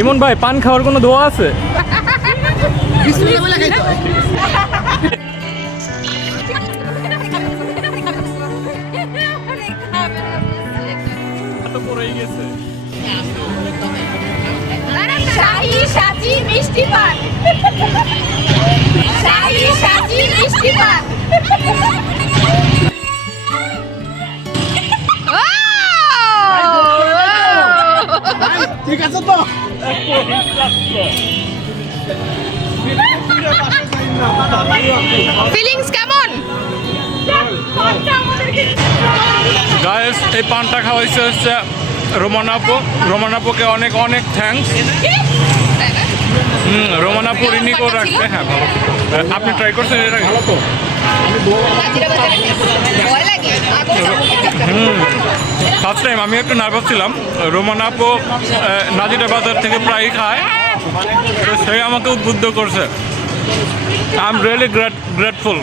ইমন ভাই পান খাওয়ার কোনো দোয়া আছে? শাহী সাজি মিষ্টি পান, শাহী সাজি মিষ্টি পান। ঠিক আছে তো ফিলিংস কেমন? গাইস এই পানটা খাওয়াইছে হচ্ছে রোমানাপোকে অনেক অনেক থ্যাঙ্কস। রোমানাপো রিনিকো রাখছে। হ্যাঁ ভালো। আপনি ট্রাই করছেন এর আগে? ফার্স্ট টাইম আমি একটু নার্ভাস ছিলাম। রোমানাপো নাজিরা বাজার থেকে প্রায় খায়, তো সে আমাকে উদ্বুদ্ধ করছে। I am really grateful.